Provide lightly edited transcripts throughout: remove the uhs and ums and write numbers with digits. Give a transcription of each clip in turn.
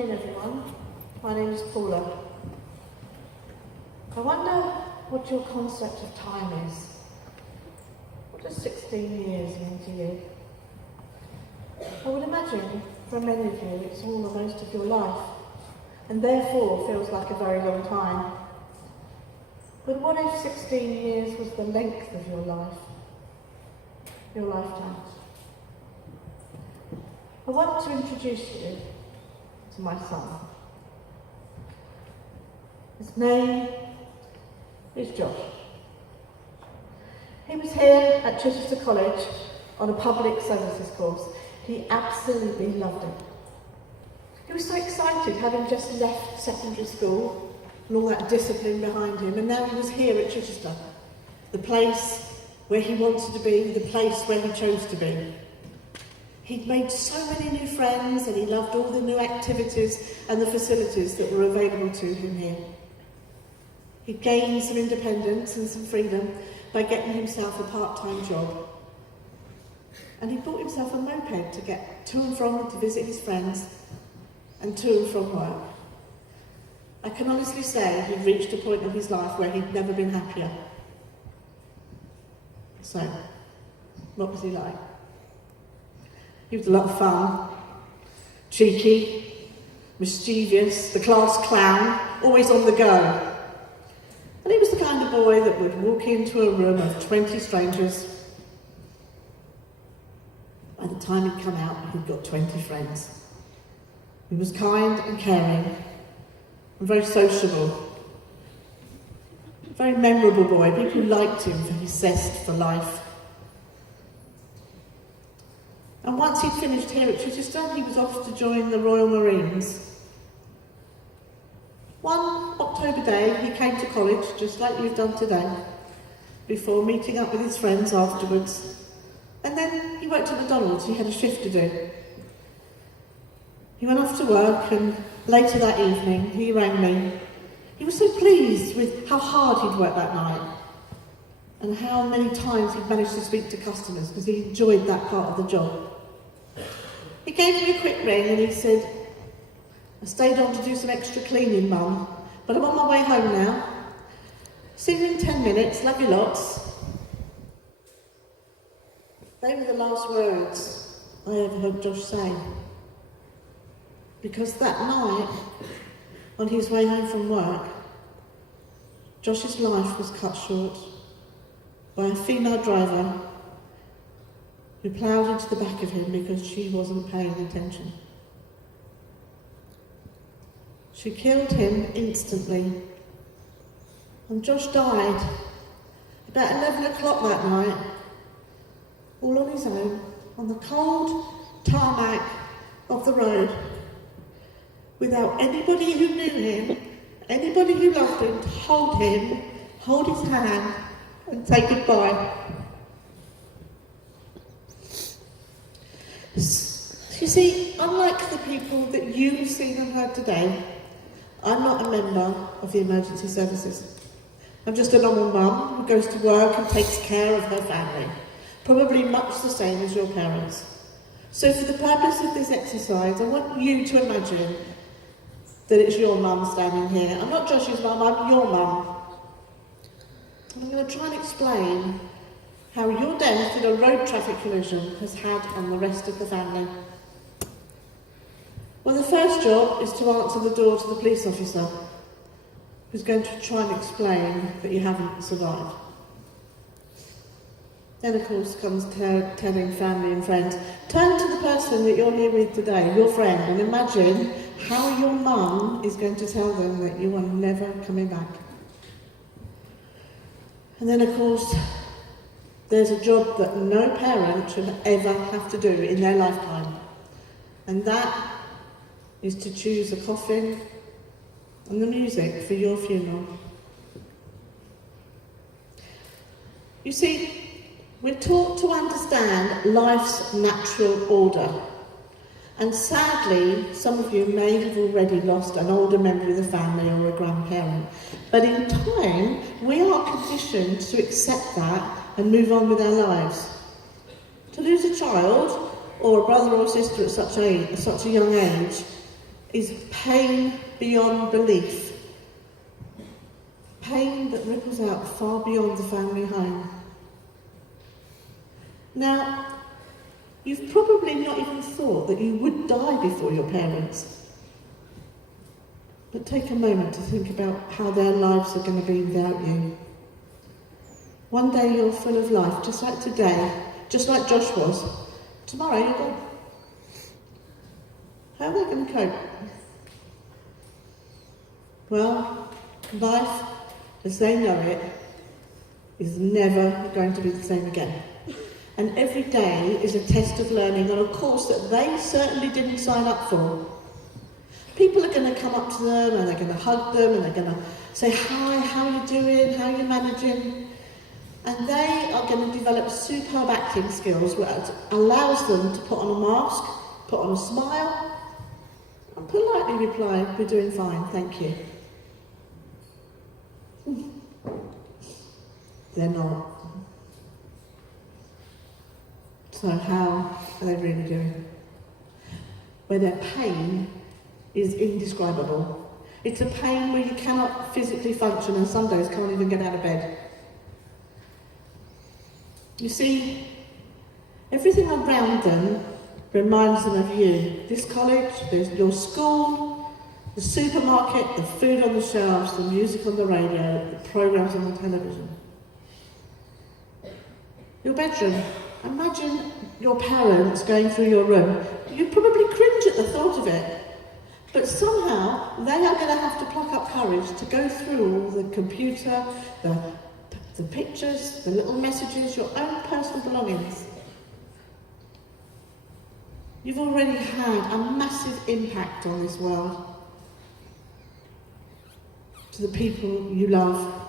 Good morning everyone, my name is Paula. I wonder what your concept of time is. What does 16 years mean to you? I would imagine for many of you it's all the most of your life and therefore feels like a very long time. But what if 16 years was the length of your life, your lifetime? I want to introduce you to my son. His name is Josh. He was here at Chichester College on a public services course. He absolutely loved it. He was so excited, having just left secondary school and all that discipline behind him, and now he was here at Chichester, the place where he wanted to be, the place where he chose to be. He'd made so many new friends and he loved all the new activities and the facilities that were available to him here. He'd gained some independence and some freedom by getting himself a part-time job. And he bought himself a moped to get to and from to visit his friends and to and from work. I can honestly say he'd reached a point in his life where he'd never been happier. So, what was he like? He was a lot of fun, cheeky, mischievous, the class clown, always on the go. And he was the kind of boy that would walk into a room of 20 strangers. By the time he'd come out, he'd got 20 friends. He was kind and caring, and very sociable. A very memorable boy. People liked him for his zest for life. And once he'd finished here at Chichester, he was off to join the Royal Marines. One October day, he came to college, just like you've done today, before meeting up with his friends afterwards. And then he worked at McDonald's. He had a shift to do. He went off to work, and later that evening, he rang me. He was so pleased with how hard he'd worked that night and how many times he'd managed to speak to customers because he enjoyed that part of the job. He gave me a quick ring and he said, "I stayed on to do some extra cleaning, Mum, but I'm on my way home now. See you in 10 minutes, love you lots." They were the last words I ever heard Josh say. Because that night, on his way home from work, Josh's life was cut short by a female driver who ploughed into the back of him because she wasn't paying attention. She killed him instantly, and Josh died about 11 o'clock that night, all on his own, on the cold tarmac of the road, without anybody who knew him, anybody who loved him, to hold him, hold his hand, and say goodbye. You see, unlike the people that you have seen and heard today, I'm not a member of the emergency services. I'm just a normal mum who goes to work and takes care of her family, probably much the same as your parents. So for the purpose of this exercise, I want you to imagine that it's your mum standing here. I'm not Josh's mum, I'm your mum. And I'm going to try and explain how your death in a road traffic collision has had on the rest of the family. Well, the first job is to answer the door to the police officer, who's going to try and explain that you haven't survived. Then, of course, comes telling family and friends. Turn to the person that you're here with today, your friend, and imagine how your mum is going to tell them that you are never coming back. And then, of course, there's a job that no parent should ever have to do in their lifetime. And that is to choose a coffin and the music for your funeral. You see, we're taught to understand life's natural order. And sadly, some of you may have already lost an older member of the family or a grandparent. But in time, we are conditioned to accept that and move on with our lives. To lose a child or a brother or sister at such a young age is pain beyond belief. Pain that ripples out far beyond the family home. Now, you've probably not even thought that you would die before your parents. But take a moment to think about how their lives are going to be without you. One day you're full of life, just like today, just like Josh was. Tomorrow you're gone. How are they going to cope? Well, life as they know it is never going to be the same again. And every day is a test of learning on a course that they certainly didn't sign up for. People are going to come up to them and they're going to hug them and they're going to say, hi, how are you doing? How are you managing? And they are going to develop superb acting skills which allows them to put on a mask, put on a smile, and politely reply, we're doing fine, thank you. They're not. So how are they really doing? Where their pain is indescribable. It's a pain where you cannot physically function and some days can't even get out of bed. You see, everything around them reminds them of you. This college, there's your school, the supermarket, the food on the shelves, the music on the radio, the programmes on the television. Your bedroom. Imagine your parents going through your room. You'd probably cringe at the thought of it. But somehow, they are going to have to pluck up courage to go through all the computer, the pictures, the little messages, your own personal belongings. You've already had a massive impact on this world, to the people you love.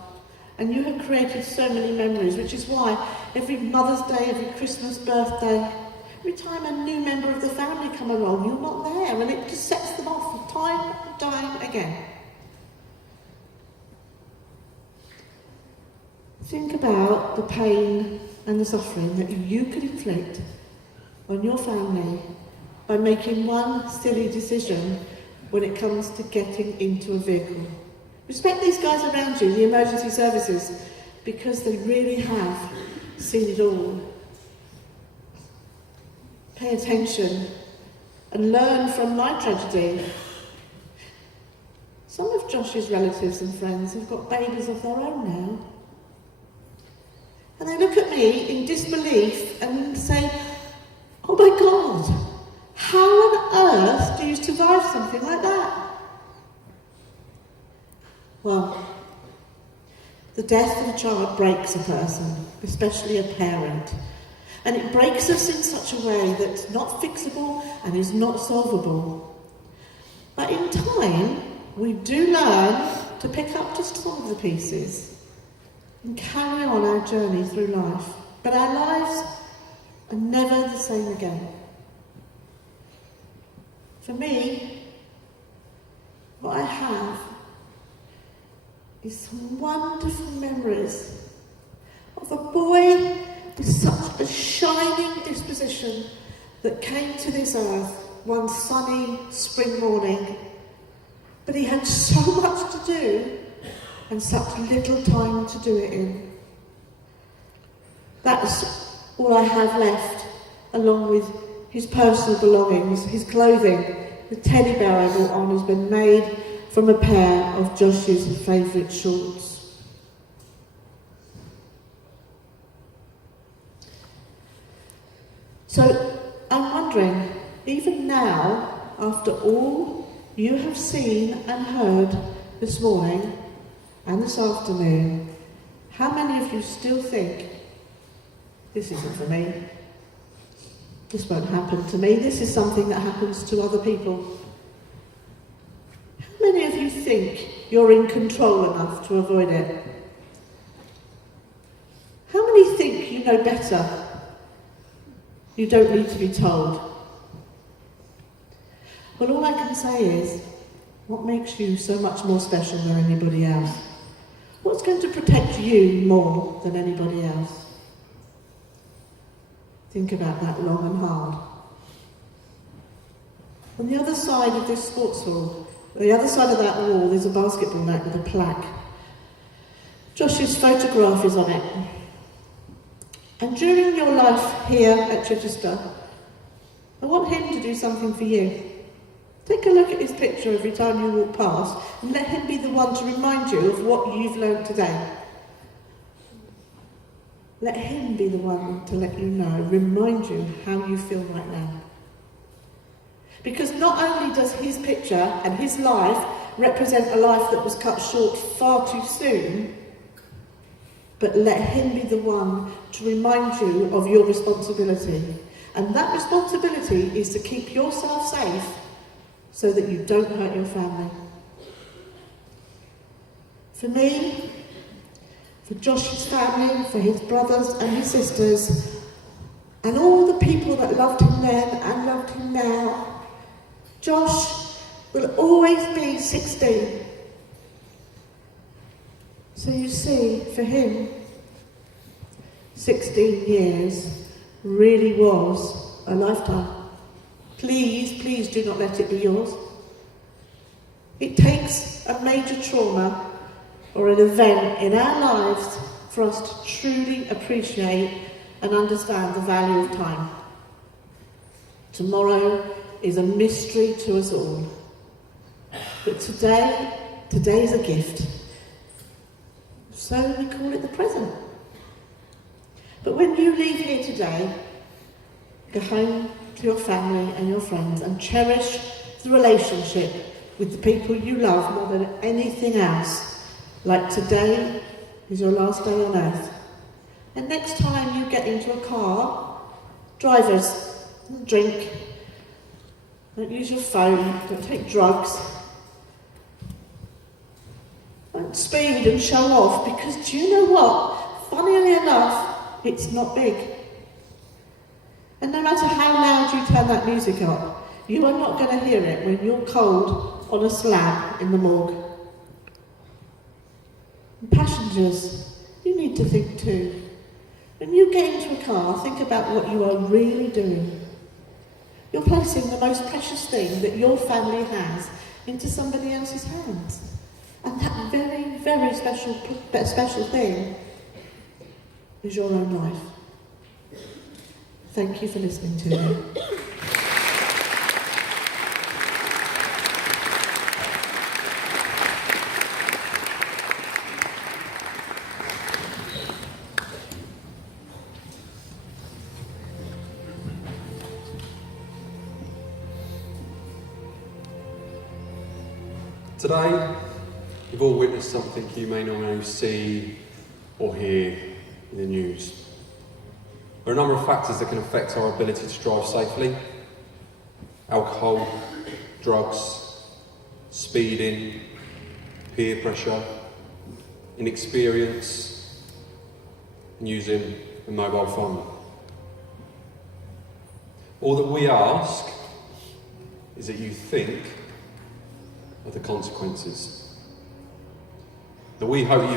And you have created so many memories, which is why every Mother's Day, every Christmas, birthday, every time a new member of the family come along, you're not there, and it just sets them off time and time again. Think about the pain and the suffering that you could inflict on your family by making one silly decision when it comes to getting into a vehicle. Respect these guys around you, the emergency services, because they really have seen it all. Pay attention and learn from my tragedy. Some of Josh's relatives and friends have got babies of their own now. And they look at me in disbelief and say, oh my God, how on earth do you survive something like that? Well, the death of a child breaks a person, especially a parent. And it breaks us in such a way that's not fixable and is not solvable. But in time, we do learn to pick up just some of the pieces and carry on our journey through life. But our lives are never the same again. For me, what I have is some wonderful memories of a boy with such a shining disposition that came to this earth one sunny spring morning. But he had so much to do and such little time to do it in. That's all I have left, along with his personal belongings, his clothing. The teddy bear I brought on has been made from a pair of Josh's favourite shorts. So I'm wondering, even now, after all you have seen and heard this morning and this afternoon, how many of you still think, this isn't for me, this won't happen to me, this is something that happens to other people? How many of you think you're in control enough to avoid it? How many think you know better? You don't need to be told. Well, all I can say is, what makes you so much more special than anybody else? What's going to protect you more than anybody else? Think about that long and hard. On the other side of this sports hall, the other side of that wall, there's a basketball net with a plaque. Josh's photograph is on it. And during your life here at Chichester, I want him to do something for you. Take a look at his picture every time you walk past and let him be the one to remind you of what you've learned today. Let him be the one to let you know, remind you how you feel right now. Because not only does his picture and his life represent a life that was cut short far too soon, but let him be the one to remind you of your responsibility. And that responsibility is to keep yourself safe so that you don't hurt your family. For me, for Josh's family, for his brothers and his sisters, and all the people that loved him then and loved him now, Josh will always be 16. So you see, for him, 16 years really was a lifetime. Please, please do not let it be yours. It takes a major trauma or an event in our lives for us to truly appreciate and understand the value of time. Tomorrow is a mystery to us all. But today is a gift. So we call it the present. But when you leave here today, go home to your family and your friends and cherish the relationship with the people you love more than anything else. Like today is your last day on earth. And next time you get into a car, drivers, don't drink, don't use your phone, don't take drugs, don't speed and show off, because do you know what? Funnily enough, it's not big. And no matter how loud you turn that music up, you are not going to hear it when you're cold on a slab in the morgue. And passengers, you need to think too. When you get into a car, think about what you are really doing. You're placing the most precious thing that your family has into somebody else's hands. And that very, very special thing is your own life. Thank you for listening to me. Today, you've all witnessed something you may not know, see or hear in the news. There are a number of factors that can affect our ability to drive safely. Alcohol, drugs, speeding, peer pressure, inexperience, and using a mobile phone. All that we ask is that you think of the consequences. That we hope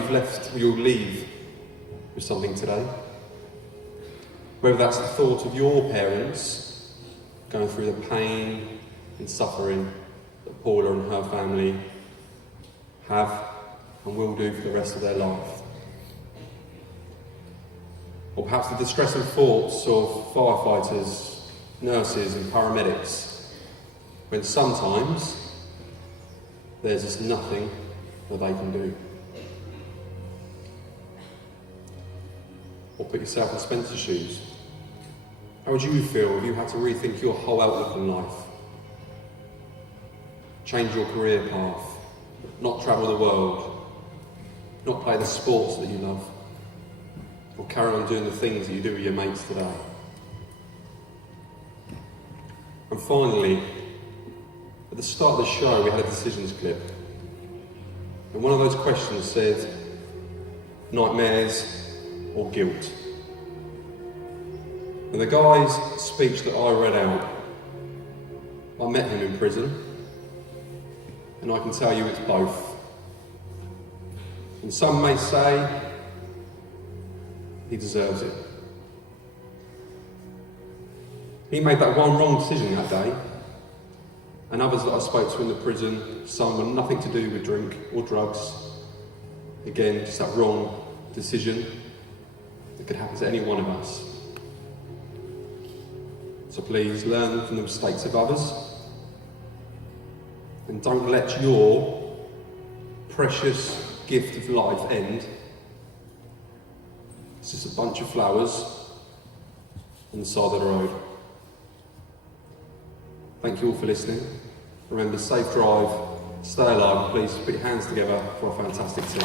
you'll leave with something today. Whether that's the thought of your parents going through the pain and suffering that Paula and her family have and will do for the rest of their life. Or perhaps the distressing thoughts of firefighters, nurses and paramedics, when sometimes there's just nothing that they can do. Or put yourself in Spencer's shoes. How would you feel if you had to rethink your whole outlook on life? Change your career path, not travel the world, not play the sports that you love, or carry on doing the things that you do with your mates today. And finally, at the start of the show, we had a decisions clip. And one of those questions said, nightmares or guilt? And the guy's speech that I read out, I met him in prison, and I can tell you it's both. And some may say he deserves it. He made that one wrong decision that day, and others that I spoke to in the prison, some were nothing to do with drink or drugs. Again, just that wrong decision that could happen to any one of us. So please learn from the mistakes of others, and don't let your precious gift of life end. It's just a bunch of flowers on the side of the road. Thank you all for listening. Remember, safe drive, stay alive, and please put your hands together for a fantastic team.